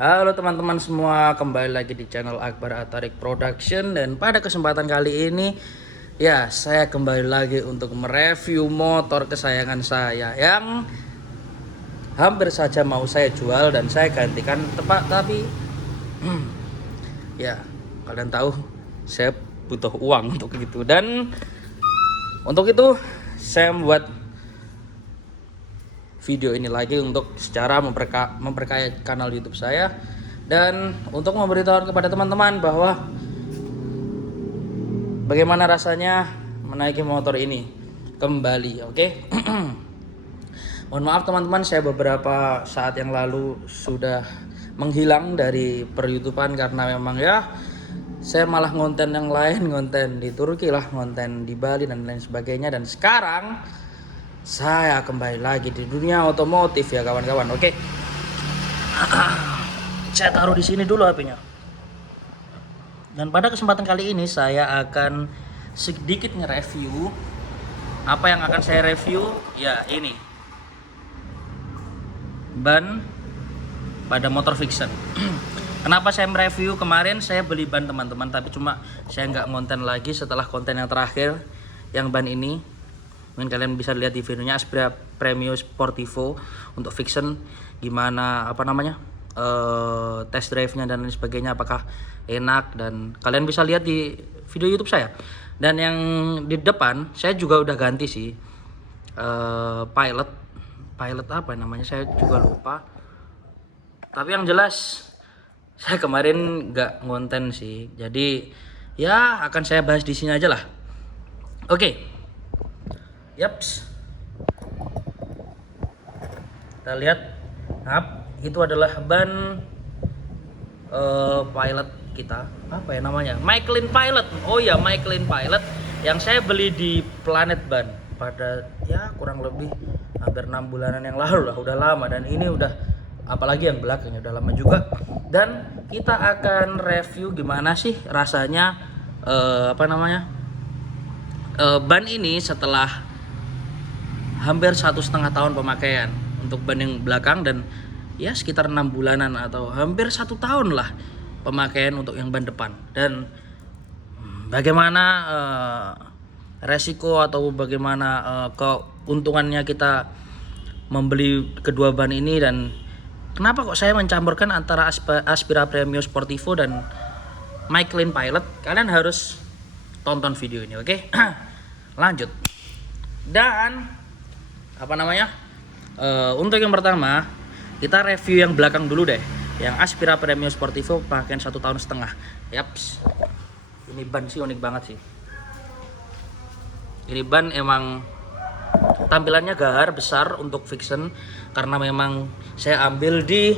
Halo teman-teman semua, kembali lagi di channel Akbar Atarik Production. Dan pada kesempatan kali ini ya saya kembali lagi untuk mereview motor kesayangan saya yang hampir saja mau saya jual dan saya gantikan tepat. Tapi ya kalian tahu saya butuh uang untuk itu, dan untuk itu saya membuat video ini lagi untuk secara memperkaya kanal YouTube saya dan untuk memberitahu kepada teman-teman bahwa bagaimana rasanya menaiki motor ini kembali. Oke. Mohon maaf teman-teman, saya beberapa saat yang lalu sudah menghilang dari per-YouTubean karena memang ya saya malah ngonten yang lain, ngonten di Turki lah, ngonten di Bali dan lain sebagainya, dan sekarang saya kembali lagi di dunia otomotif ya kawan-kawan. Oke. Saya taruh di sini dulu HP-nya. Dan pada kesempatan kali ini saya akan sedikit nge-review. Apa yang akan saya review? Ya ini. Ban pada motor Vixen. Kenapa saya mereview? Kemarin saya beli ban teman-teman, tapi cuma saya nggak ngonten lagi setelah konten yang terakhir yang ban ini. Mungkin kalian bisa lihat di videonya Aspira Premio Sportivo untuk Vixen, gimana test drive-nya dan lain sebagainya, apakah enak, dan kalian bisa lihat di video YouTube saya. Dan yang di depan saya juga udah ganti sih, pilot apa namanya saya juga lupa, tapi yang jelas saya kemarin nggak ngonten sih, jadi ya akan saya bahas di sini aja lah. Oke. Yaps. Kita lihat. Itu adalah ban pilot kita. Apa ya namanya? Michelin Pilot. Oh ya, Michelin Pilot yang saya beli di Planet Ban pada ya kurang lebih hampir 6 bulanan yang lalu lah, udah lama. Dan ini udah, apalagi yang belakangnya udah lama juga. Dan kita akan review gimana sih rasanya ban ini setelah hampir 1,5 tahun pemakaian untuk ban yang belakang, dan ya sekitar 6 bulanan atau hampir 1 tahun lah pemakaian untuk yang ban depan. Dan bagaimana resiko atau bagaimana keuntungannya kita membeli kedua ban ini, dan kenapa kok saya mencampurkan antara Aspira Premio Sportivo dan Michelin Pilot. Kalian harus tonton video ini, oke? Lanjut. Dan untuk yang pertama kita review yang belakang dulu deh, yang Aspira Premio Sportivo pakaian 1,5 tahun. Yaps. Ini ban sih unik banget sih. Ini ban emang tampilannya gahar besar untuk Vixen, karena memang saya ambil di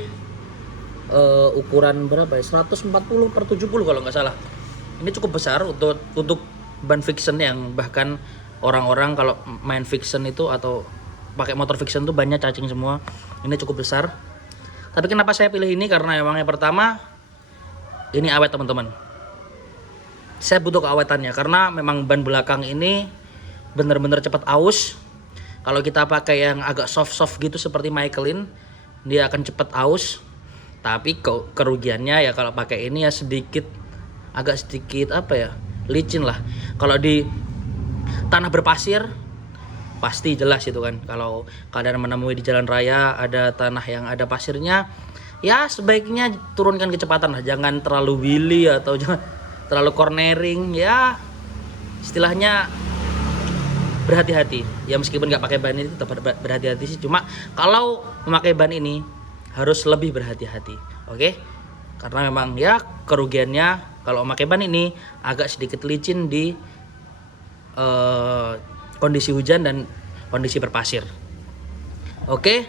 ukuran berapa ya, 140/70 kalau nggak salah. Ini cukup besar untuk ban Vixen, yang bahkan orang-orang kalau main Vixen itu atau pakai motor Vixen tuh bannya cacing semua. Ini cukup besar. Tapi kenapa saya pilih ini? Karena emang yang pertama ini awet teman-teman. Saya butuh keawetannya karena memang ban belakang ini bener-bener cepat aus. Kalau kita pakai yang agak soft-soft gitu seperti Michelin, dia akan cepat aus. Tapi kerugiannya ya kalau pakai ini ya agak sedikit licin lah. Kalau di tanah berpasir pasti jelas itu kan, kalau kalian menemui di jalan raya ada tanah yang ada pasirnya, ya sebaiknya turunkan kecepatan lah, jangan terlalu wheelie atau jangan terlalu cornering, ya istilahnya berhati-hati ya. Meskipun nggak pakai ban ini tetap berhati-hati sih, cuma kalau memakai ban ini harus lebih berhati-hati, oke? Karena memang ya kerugiannya kalau memakai ban ini agak sedikit licin di kondisi hujan dan kondisi berpasir. Oke,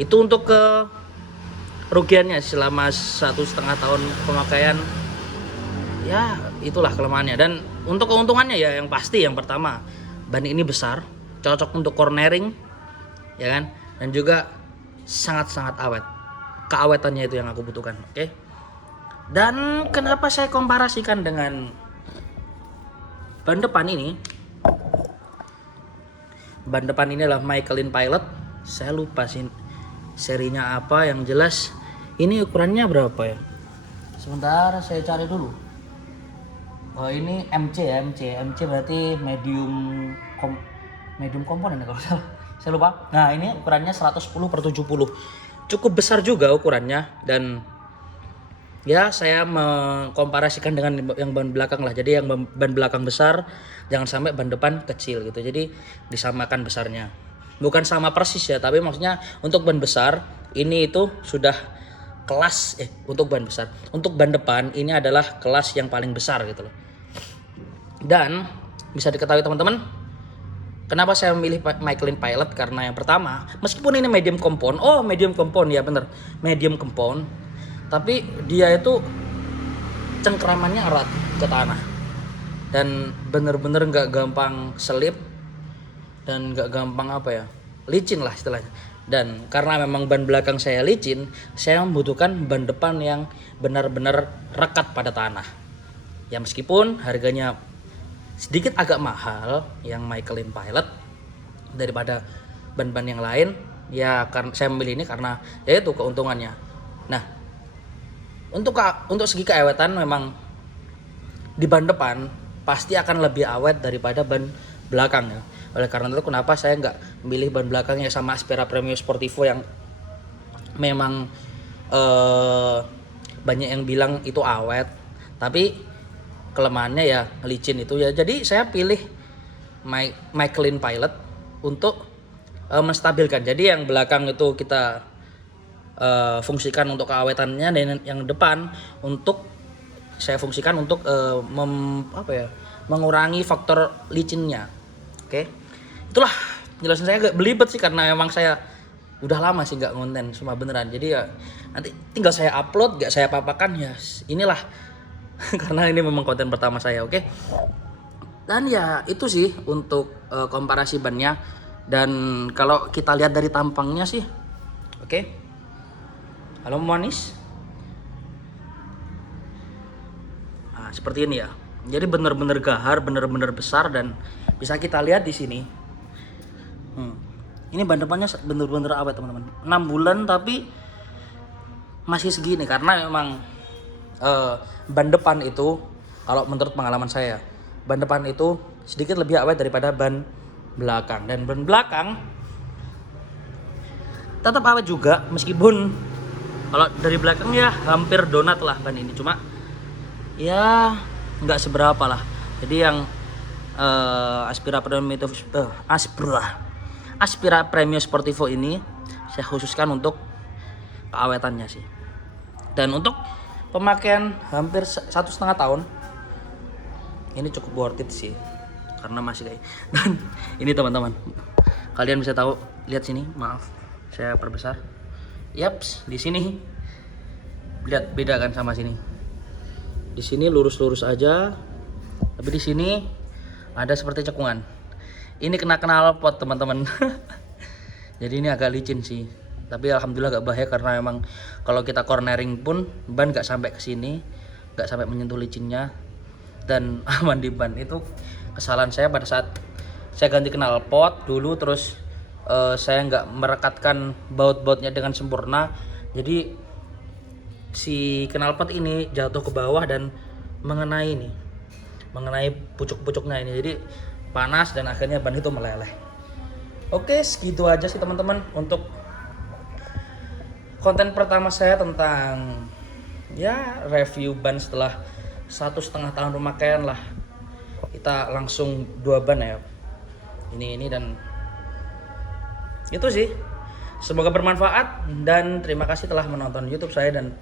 itu untuk kerugiannya selama 1,5 tahun pemakaian. Ya itulah kelemahannya. Dan untuk keuntungannya ya yang pasti yang pertama, ban ini besar, cocok untuk cornering, ya kan? Dan juga sangat-sangat awet. Keawetannya itu yang aku butuhkan. Oke. Dan kenapa saya komparasikan dengan ban depan ini? Ban depan ini adalah Michelin Pilot. Saya lupa sih serinya apa, yang jelas Ini ukurannya berapa ya? Sebentar saya cari dulu. Oh ini MC ya, MC berarti medium komponen ya kalau salah. Saya lupa. Nah ini ukurannya 110/70. Cukup besar juga ukurannya, dan ya saya mengkomparasikan dengan yang ban belakang lah. Jadi yang ban belakang besar, jangan sampai ban depan kecil gitu. Jadi disamakan besarnya. Bukan sama persis ya, tapi maksudnya untuk ban besar ini itu sudah kelas untuk ban besar. Untuk ban depan ini adalah kelas yang paling besar gitu loh. Dan bisa diketahui teman-teman, kenapa saya memilih Michelin Pilot? Karena yang pertama, meskipun ini medium compound, medium compound ya bener, medium compound, tapi dia itu cengkramannya erat ke tanah dan bener-bener nggak gampang selip dan nggak gampang licin lah istilahnya. Dan karena memang ban belakang saya licin, saya membutuhkan ban depan yang benar-benar rekat pada tanah. Ya meskipun harganya sedikit agak mahal yang Michelin Pilot daripada ban-ban yang lain, ya karena saya memilih ini karena ya itu keuntungannya. Nah, untuk segi keawetan memang di ban depan pasti akan lebih awet daripada ban belakang ya. Oleh karena itu kenapa saya nggak memilih ban belakangnya sama Aspera Premio Sportivo yang memang banyak yang bilang itu awet, tapi kelemahannya ya licin itu ya. Jadi saya pilih Michelin Pilot untuk menstabilkan. Jadi yang belakang itu kita fungsikan untuk keawetannya, dan yang depan untuk saya fungsikan untuk mengurangi faktor licinnya. Oke. Itulah jelasin saya agak belibet sih karena emang saya udah lama sih nggak konten, cuma beneran. Jadi ya nanti tinggal saya upload, nggak saya papakan ya inilah karena ini memang konten pertama saya, oke? Dan ya itu sih untuk komparasi bannya. Dan kalau kita lihat dari tampangnya sih, oke? Halo manis. Nah, seperti ini ya. Jadi bener-bener gahar, bener-bener besar, dan bisa kita lihat di sini. Ini ban depannya bener-bener awet teman-teman. 6 bulan tapi masih segini karena memang ban depan itu, kalau menurut pengalaman saya, ban depan itu sedikit lebih awet daripada ban belakang. Dan ban belakang tetap awet juga, meskipun kalau dari belakang ya hampir donat lah ban ini, cuma ya nggak seberapa lah. Jadi yang Aspera Premio Sportivo ini saya khususkan untuk keawetannya sih. Dan untuk pemakaian hampir 1,5 tahun ini cukup worth it sih, karena masih kayak. Dan ini teman-teman, kalian bisa tahu, lihat sini, maaf saya perbesar. Yaps, di sini lihat beda kan sama sini. Di sini lurus-lurus aja, tapi di sini ada seperti cekungan. Ini kena knalpot teman-teman. Jadi ini agak licin sih, tapi alhamdulillah gak bahaya karena memang kalau kita cornering pun ban gak sampai ke sini, gak sampai menyentuh licinnya, dan aman di ban. Itu kesalahan saya pada saat saya ganti knalpot dulu, terus saya nggak merekatkan baut-bautnya dengan sempurna. Jadi si knalpot ini jatuh ke bawah dan mengenai pucuk-pucuknya ini, jadi panas dan akhirnya ban itu meleleh. Oke, segitu aja sih teman-teman untuk konten pertama saya tentang ya review ban setelah 1,5 tahun pemakaian lah. Kita langsung 2 ban ya, ini dan itu sih. Semoga bermanfaat dan terima kasih telah menonton YouTube saya, dan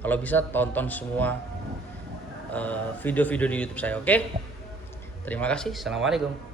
kalau bisa tonton semua video-video di YouTube saya, oke? Terima kasih. Assalamualaikum.